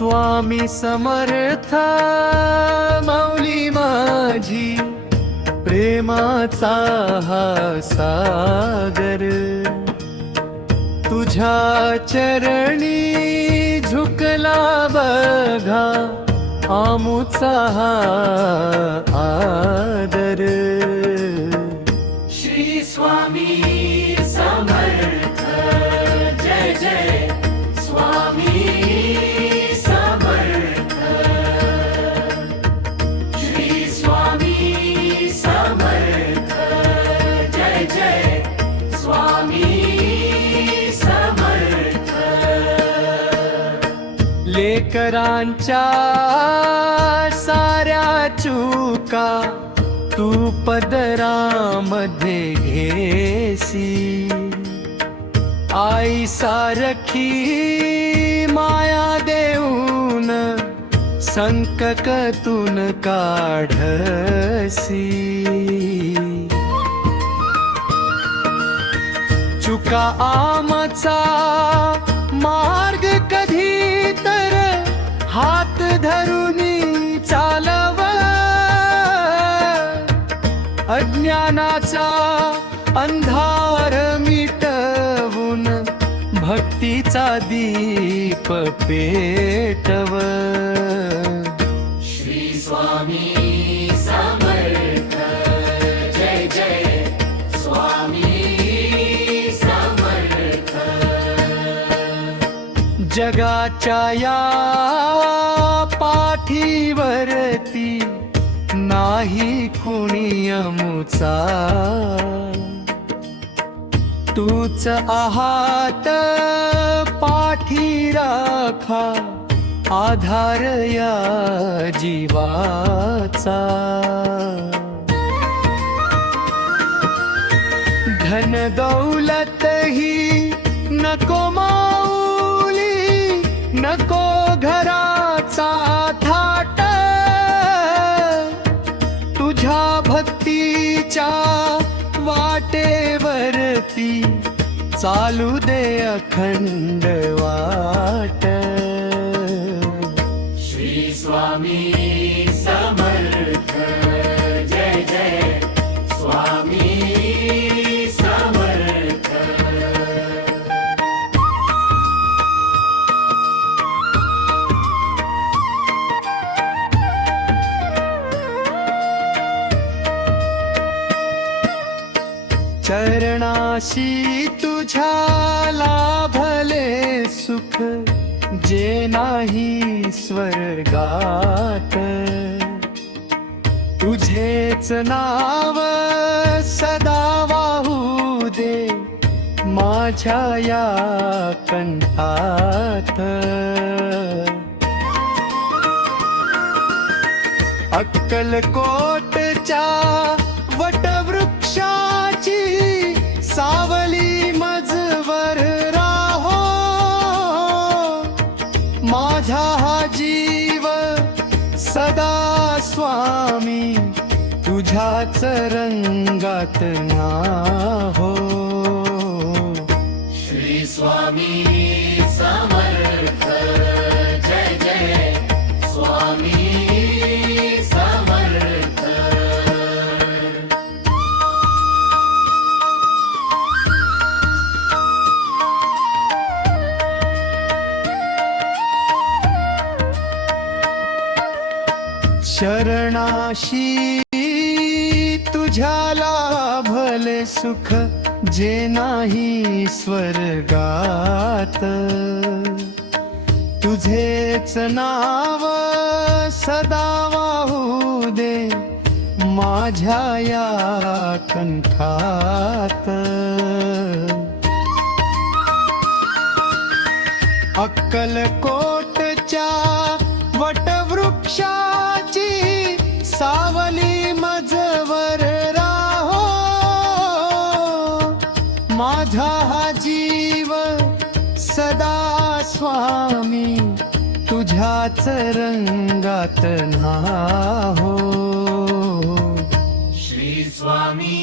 स्वामी समर्थ माऊली माझी प्रेमाचा हा सागर, तुझ्या चरणी झुकला बघा आमुचा हा आदर. श्री स्वामी समर्थ, जय जय स्वामी समर्थ. श्री स्वामी समर्थ, जय जय स्वामी समर्थ. लेकरांच्या साऱ्या चुका तू पदरामध्ये घेसी, आई सारखी माया देऊन संकटातून काढसी. चुका आमचा मार्ग कधी तर हात धरुनी चालव, अज्ञानाचा अंधार मिटवून भक्तीचा दीप पेटव. श्री स्वामी समर्थ, जय जय स्वामी समर्थ. जगाच्या या पाठीवरती नाही कुणी अमुचा, तूच आहात पाठी राखा आधार या जीवाचा. धन दौलत ही नको माऊली, नको घराचा थाट, तुझ्या भक्तीच्या वाटेवरती चालू दे अखंड वाट. श्री स्वामी समर्थ, जय जय स्वामी समर्थ. चरणाशी तुझ्या लाभले सुख, जे नाही स्वर्गात. तुझेच नाव सदा वाहू दे माझ्या या कंठात. अक्कलकोटच्या वटवृक्षाची सावली मजवर राहो, माझा हा जीव सदा स्वामी तुझ्याच रंगात न्याहो. श्री स्वामी समर्थ, जय जय स्वामी समर्थ. शरणाशी तुझ्या लाभले सुख, जे नाही स्वर्गात. तुझेच नाव सदा वाहू दे माझ्या या कंठात. अक्कलकोटच्या वटवृक्षाची सावली मजवर राहो, माझा हा जीव सदा स्वामी तुझ्याच रंगात न्हाहो. श्री स्वामी